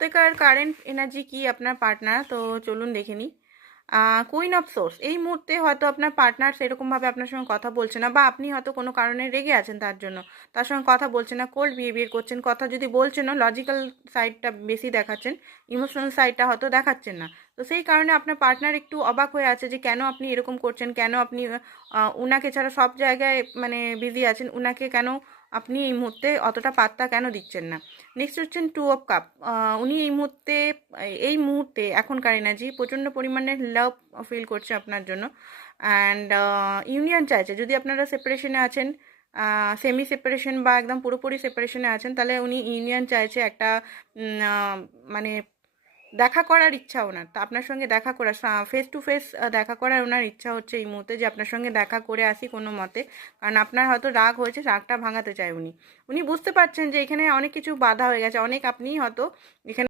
সত্যিকার current energy কি আপনার পার্টনার, তো চলুন দেখে নিই। কুইন অফ সোর্স, এই মুহূর্তে হয়তো আপনার পার্টনার সেরকমভাবে আপনার সঙ্গে কথা বলছে না, বা আপনি হয়তো কোনো কারণে রেগে আছেন তার জন্য তার সঙ্গে কথা বলছে না, কোল্ড বিহেভিয়ার করছেন, কথা যদি বলছেনও লজিক্যাল সাইডটা বেশি দেখাচ্ছেন, ইমোশনাল সাইডটা হয়তো দেখাচ্ছেন না। তো সেই কারণে আপনার পার্টনার একটু অবাক হয়ে আছে যে কেন আপনি এরকম করছেন, কেন আপনি উনাকে ছাড়া সব জায়গায় মানে বিজি আছেন, উনাকে কেন আপনি এই মুহূর্তে অতটা পাত্তা কেন দিচ্ছেন না। নেক্সট হচ্ছেন টু অফ কাপ। উনি এই মুহূর্তে এখনকার এনার্জি প্রচণ্ড পরিমাণে লাভ ফিল করছে আপনার জন্য, অ্যান্ড ইউনিয়ন চাইছে। যদি আপনারা সেপারেশনে আছেন, সেমি সেপারেশন বা একদম পুরোপুরি সেপারেশনে আছেন, তাহলে উনি ইউনিয়ন চাইছে। একটা মানে দেখা করার ইচ্ছা ওনার, তা আপনার সঙ্গে দেখা করার, ফেস টু ফেস দেখা করার ওনার ইচ্ছা হচ্ছে এই মুহূর্তে, যে আপনার সঙ্গে দেখা করে আসি কোনো মতে। কারণ আপনার হয়তো রাগ হয়েছে, রাগটা ভাঙাতে চায় উনি। উনি বুঝতে পারছেন যে এখানে অনেক কিছু বাধা হয়ে গেছে, অনেক আপনি হয়তো এখানে